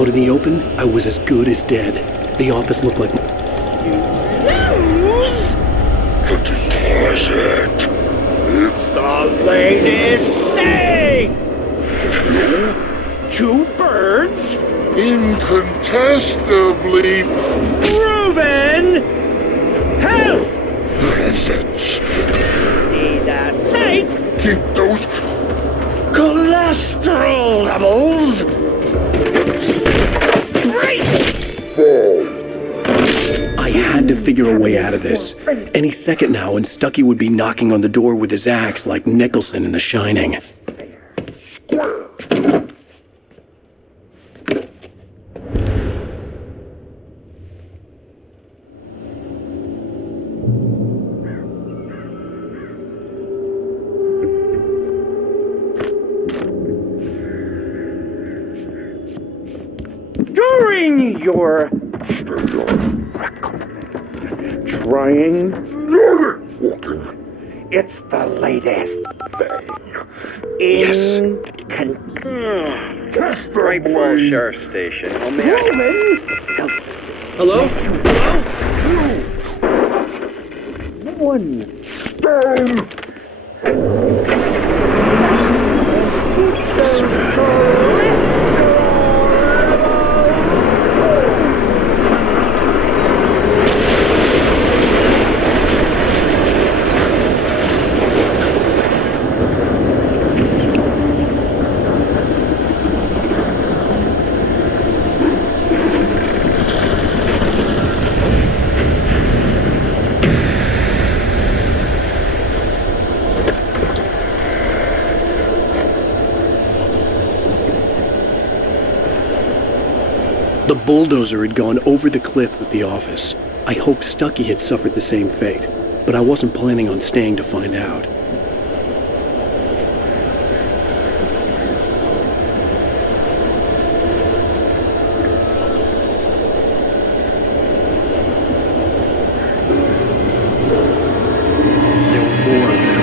Out in the open, I was as good as dead. The office looked like... News? Utilise it. It's the latest thing! Two birds? Incontestably Proven! Health! profits. See the sights? Keep those Cholesterol levels! Great! fall. I had to figure a way out of this. Any second now, and Stucky would be knocking on the door with his axe like Nicholson in The Shining. During your trying, Walking. it's the latest thing. Yes. Great Falls Sheriff Station. How may I... Hello? One Stone. This is bad. The bulldozer had gone over the cliff with the office. I hoped Stucky had suffered the same fate, but I wasn't planning on staying to find out. There were more of them.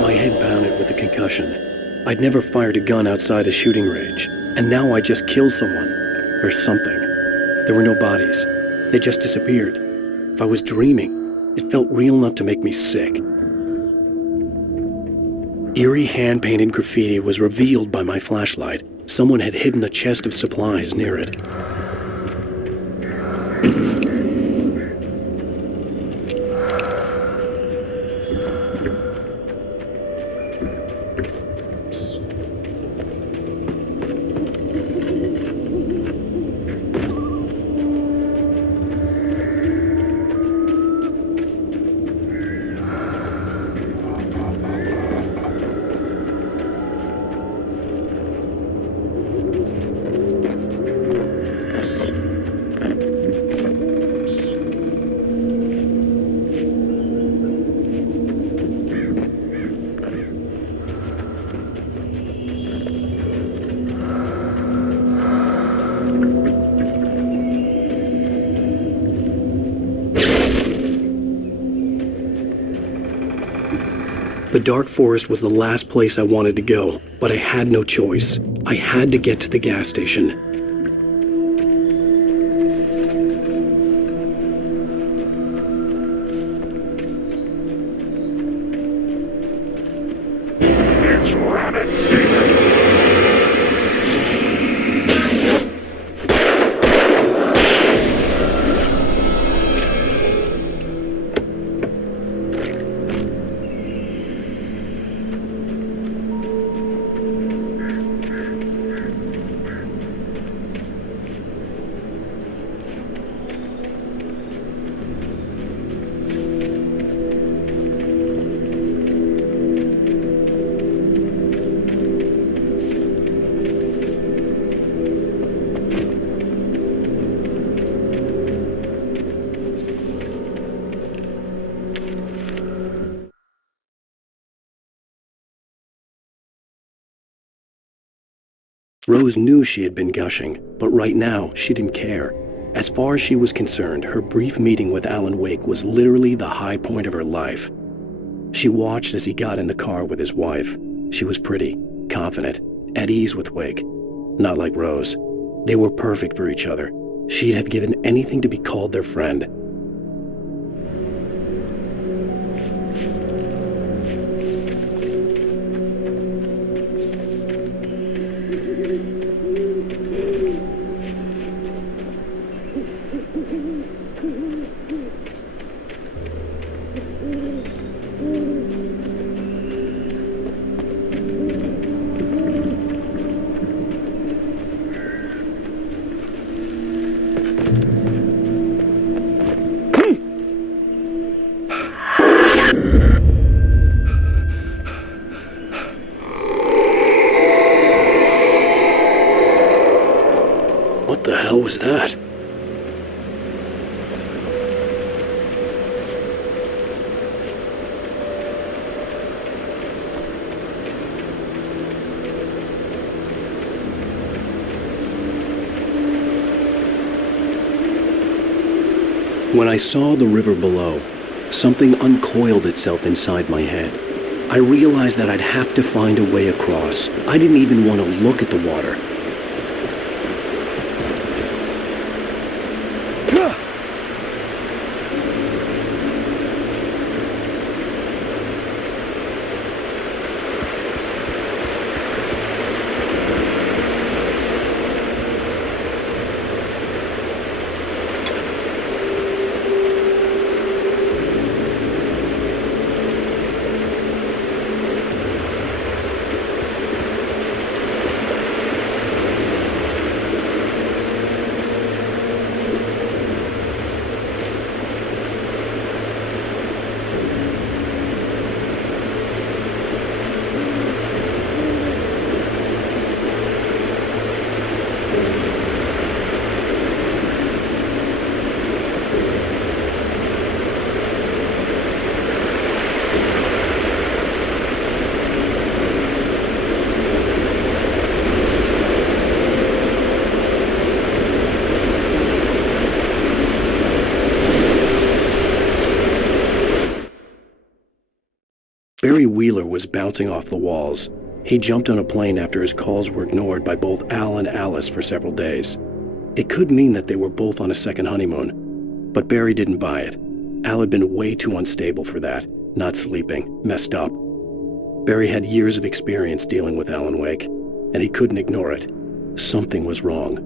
My head pounded with a concussion. I'd never fired a gun outside a shooting range, and now I just killed someone. Or something. There were no bodies. They just disappeared. If I was dreaming, it felt real enough to make me sick. Eerie hand-painted graffiti was revealed by my flashlight. Someone had hidden a chest of supplies near it. The dark forest was the last place I wanted to go, but I had no choice. I had to get to the gas station. It's rabbit season. Rose knew she had been gushing, but right now she didn't care. As far as she was concerned, her brief meeting with Alan Wake was literally the high point of her life. She watched as he got in the car with his wife. She was pretty, confident, at ease with Wake. Not like Rose. They were perfect for each other. She'd have given anything to be called their friend. What the hell was that? When I saw the river below, something uncoiled itself inside my head. I realized that I'd have to find a way across. I didn't even want to look at the water. Barry Wheeler was bouncing off the walls. He jumped on a plane after his calls were ignored by both Al and Alice for several days. It could mean that they were both on a second honeymoon. But Barry didn't buy it. Al had been way too unstable for that, not sleeping, messed up. Barry had years of experience dealing with Alan Wake, and he couldn't ignore it. Something was wrong.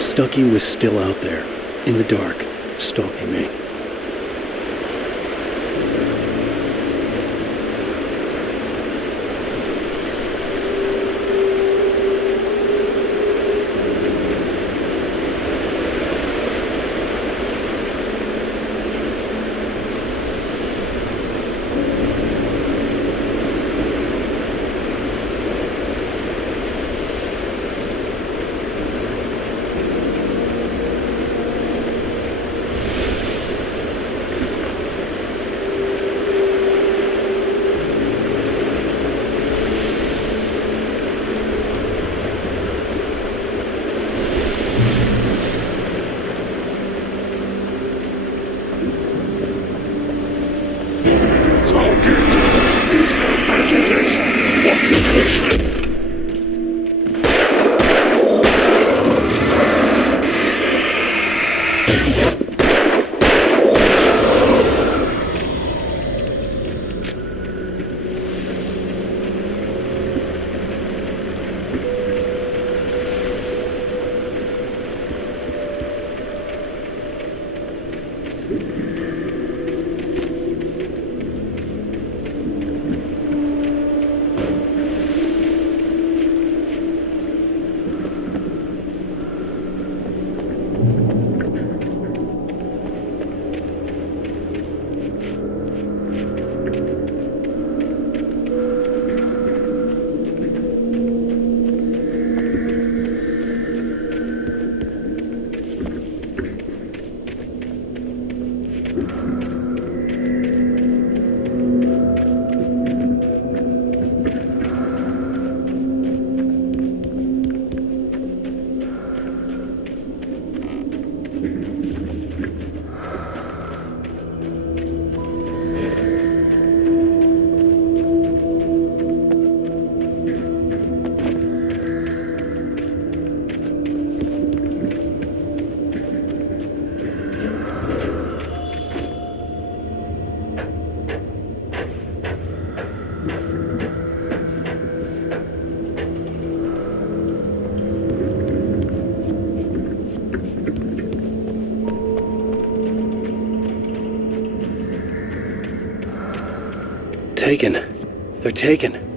Stucky was still out there, in the dark, stalking me. taken. They're taken.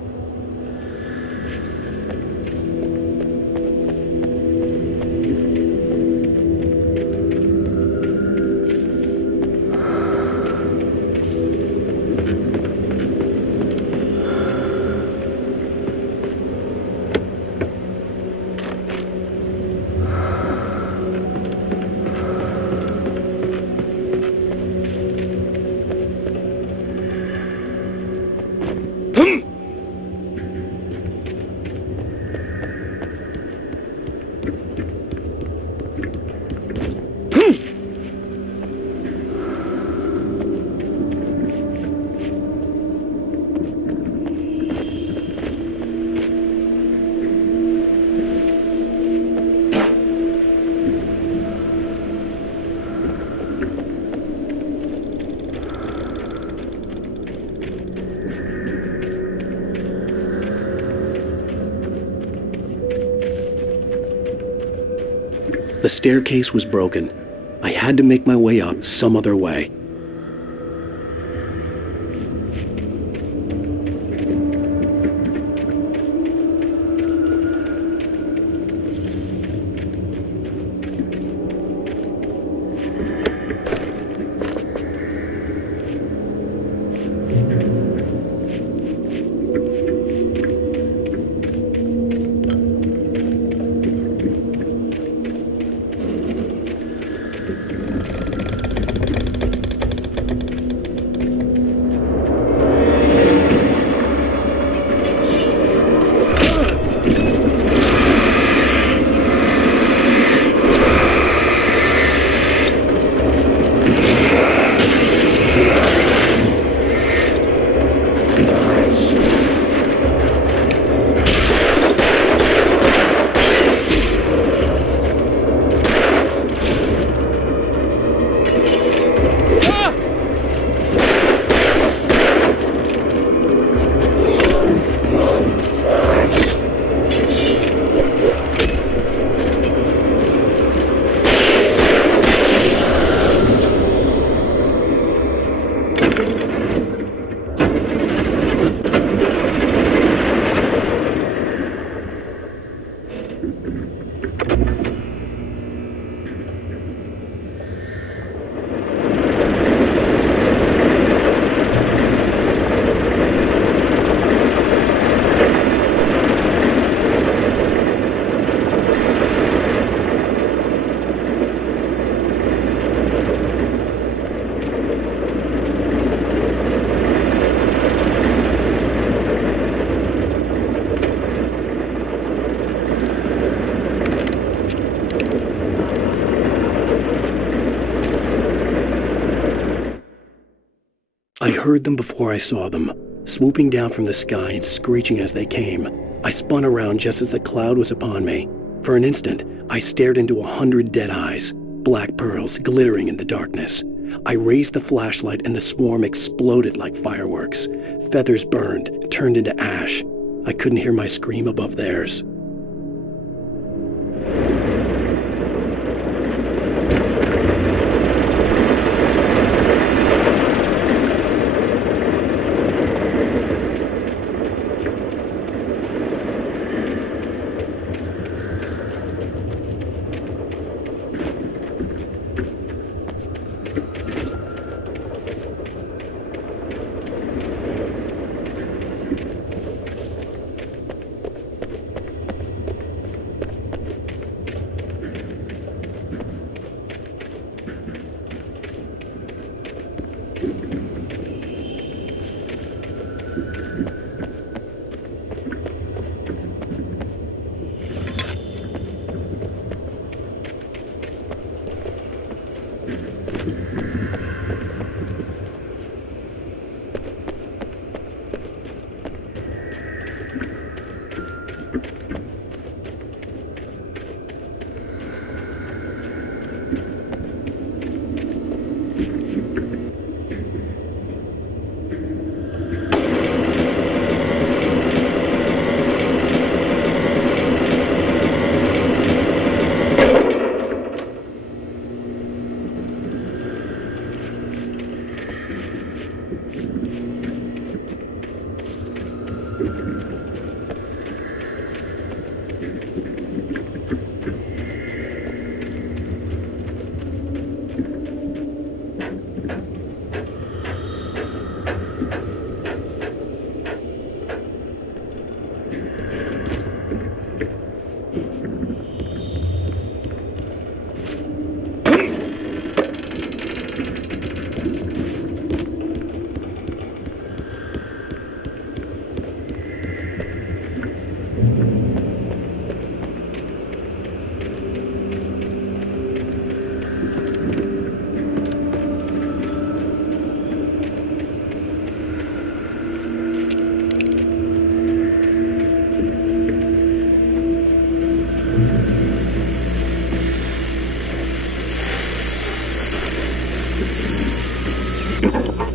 The staircase was broken. I had to make my way up some other way. I heard them before I saw them, swooping down from the sky and screeching as they came. I spun around just as the cloud was upon me. For an instant, I stared into 100 dead eyes, black pearls glittering in the darkness. I raised the flashlight and the swarm exploded like fireworks. Feathers burned, turned into ash. I couldn't hear my scream above theirs.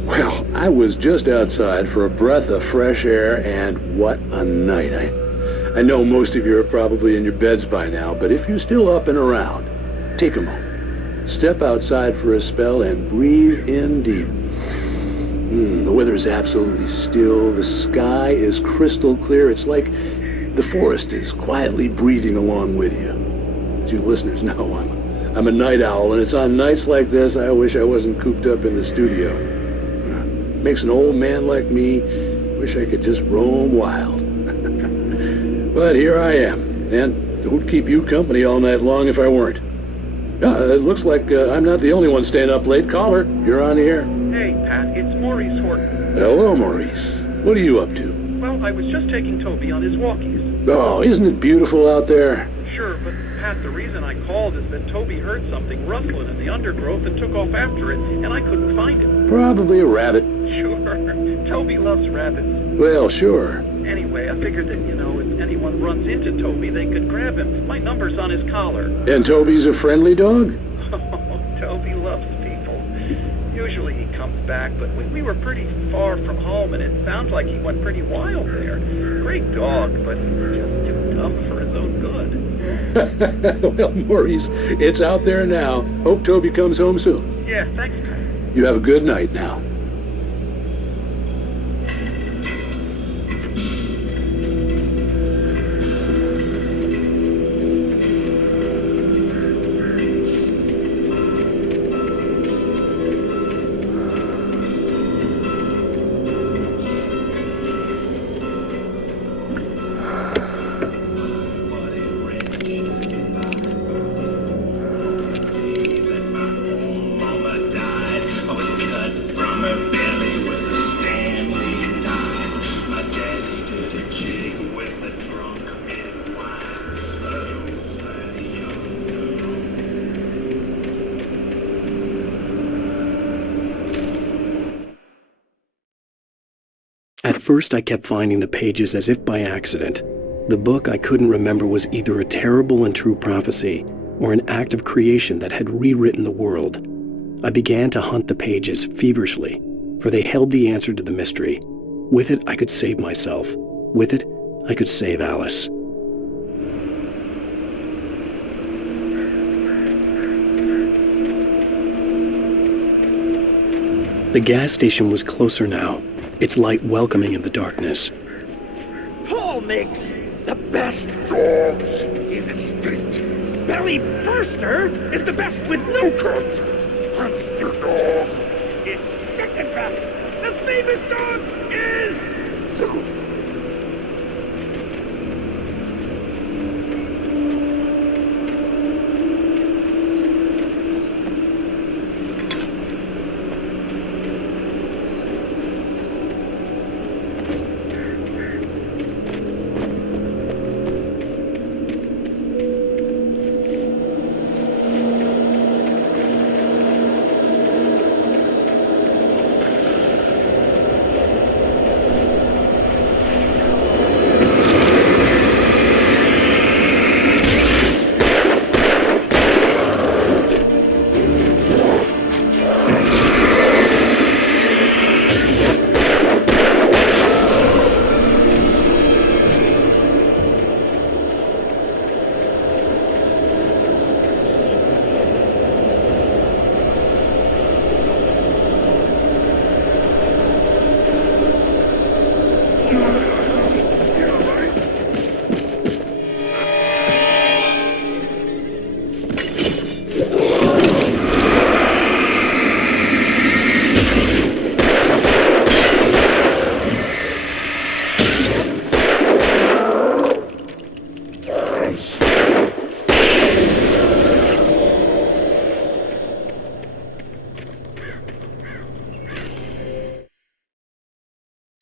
Well, I was just outside for a breath of fresh air, and what a night. I know most of you are probably in your beds by now, but if you're still up and around, take a moment. Step outside for a spell and breathe in deep. The weather is absolutely still. The sky is crystal clear. It's like the forest is quietly breathing along with you. As you listeners know, I'm a night owl, and it's on nights like this I wish I wasn't cooped up in the studio. Makes an old man like me wish I could just roam wild. But here I am, and don't keep you company all night long if I weren't. It looks like I'm not the only one staying up late. Caller, you're on the air. Hey, Pat, it's Maurice Horton. Hello, Maurice. What are you up to? Well, I was just taking Toby on his walkies. Oh, isn't it beautiful out there? Sure, but Pat, the reason I called is that Toby heard something rustling in the undergrowth and took off after it, and I couldn't find it. Probably a rabbit. Sure. Toby loves rabbits. Well, sure. Anyway, I figured that, if anyone runs into Toby, they could grab him. My number's on his collar. And Toby's a friendly dog? Oh, Toby loves people. Usually he comes back, but we were pretty far from home, and it sounds like he went pretty wild there. Great dog, but just too dumb for his own good. Well, Maurice, it's out there now. Hope Toby comes home soon. Yeah, thanks, Pat. You have a good night now. At first, I kept finding the pages as if by accident. The book I couldn't remember was either a terrible and true prophecy or an act of creation that had rewritten the world. I began to hunt the pages feverishly, for they held the answer to the mystery. With it, I could save myself. With it, I could save Alice. The gas station was closer now, its light welcoming in the darkness. Paul makes the best dogs in the state. Belly Burster is the best with no coat. Monster Dog is second best. The famous dog is...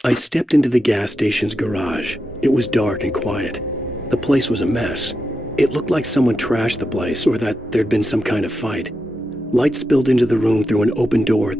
I stepped into the gas station's garage. It was dark and quiet. The place was a mess. It looked like someone trashed the place or that there'd been some kind of fight. Light spilled into the room through an open door